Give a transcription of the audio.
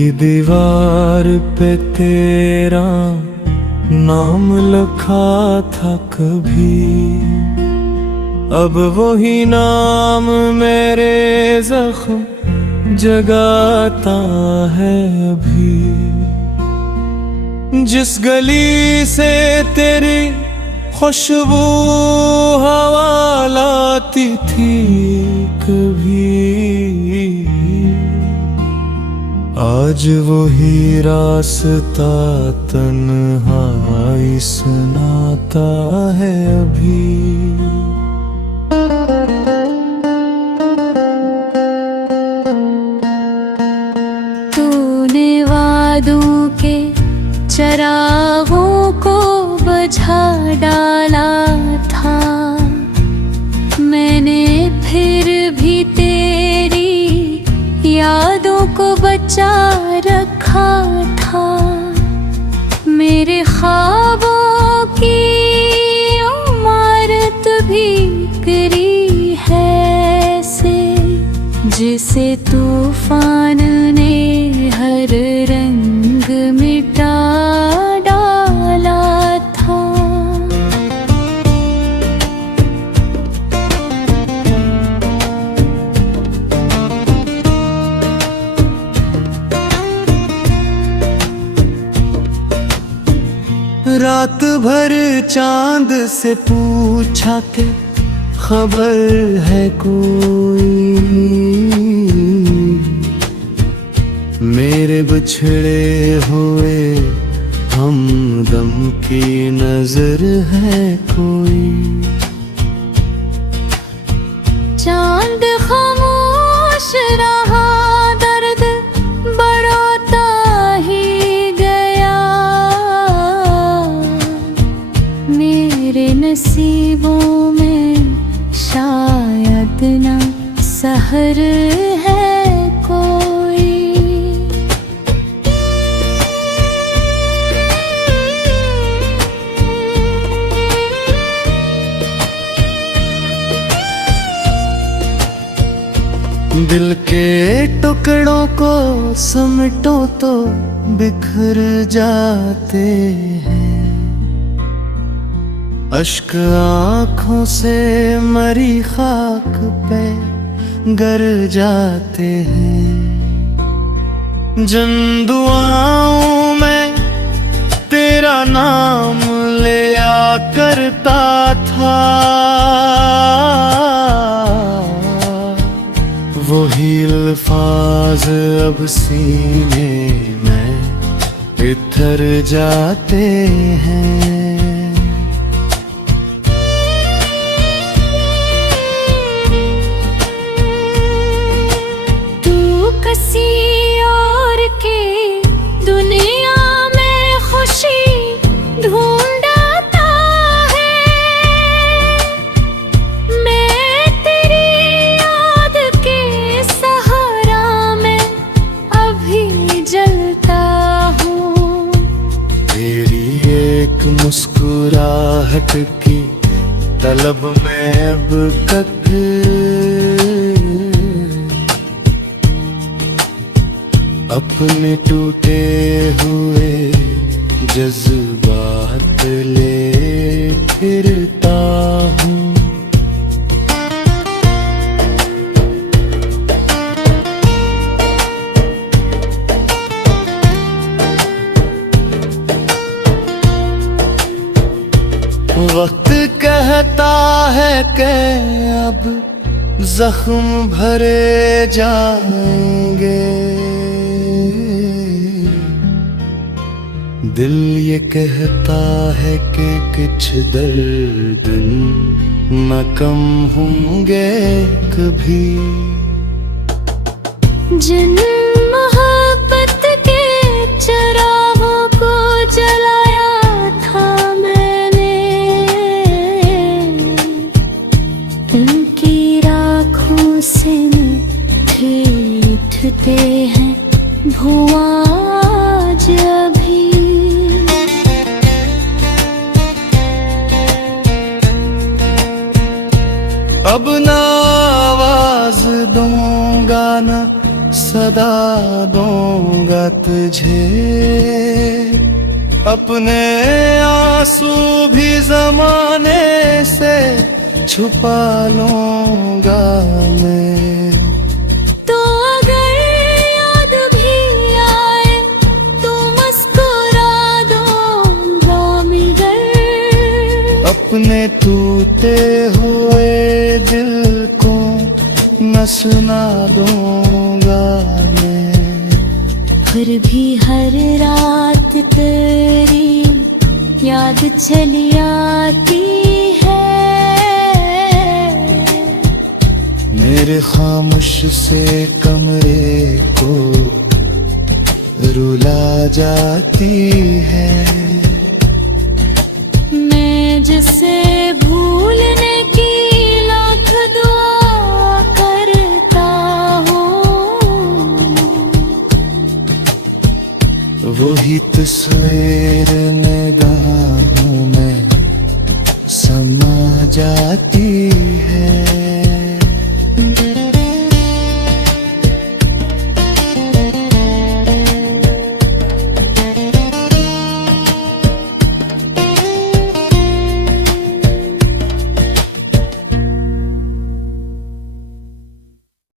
की दीवार पे तेरा नाम लिखा था कभी, अब वही नाम मेरे जख्म जगाता है अभी। जिस गली से तेरी खुशबू हवा लाती थी कभी, आज वही रास्ता तन्हाई सुनाता है अभी। तूने वादों के चरागों को बुझा डाला था, मैंने फिर भी तेरी यादों को बचा रखा था। मेरे ख्वाबों की इमारत भी गिरी है से, जिसे तूफान ने हर रंग मिटा डाला था। रात भर चांद से पूछा के खबर है कोई, मेरे बिछड़े हुए हमदम की नजर है कोई। चांद खामोश रहा, दर्द बढ़ता ही गया, मेरे नसीबों में शायद न सहर है कोई। दिल के टुकड़ों को समेटो तो बिखर जाते हैं, अश्क आँखों से मरी खाक पे गर जाते हैं। जिन दुआओं में तेरा नाम लिया करता था, वही अल्फाज अब सीने में इतर जाते हैं। किसी और के दुनिया में खुशी ढूंढता है, मैं तेरी याद के सहारा में अभी जलता हूँ। तेरी एक मुस्कुराहट की तलब में अब तक अपने टूटे हुए जज्बात ले फिरता हूँ। वक्त कहता है कि अब जख्म भरे जाएंगे, दिल ये कहता है कि कुछ दर्द न कम होंगे कभी। जिन मोहब्बत के चरागों को जलाया था मैंने, उनकी राखों से उठते हैं धुआं आज अभी। अब ना आवाज दूंगा न वादा दूंगा तुझे, अपने आंसू भी जमाने से छुपा लूंगा मैं। तो अगर याद भी आए तो मुस्कुरा दूंगा मगर, अपने टूटे हुए दिल को न सुना दूंगा मैं। फिर भी हर रात तेरी याद चली आती है, मेरे खामोश से कमरे को रुला जाती है। मैं जिसे भूलने की लाख दुआ करता हूँ, वही तस्वीर निगाहों में समा जाती है।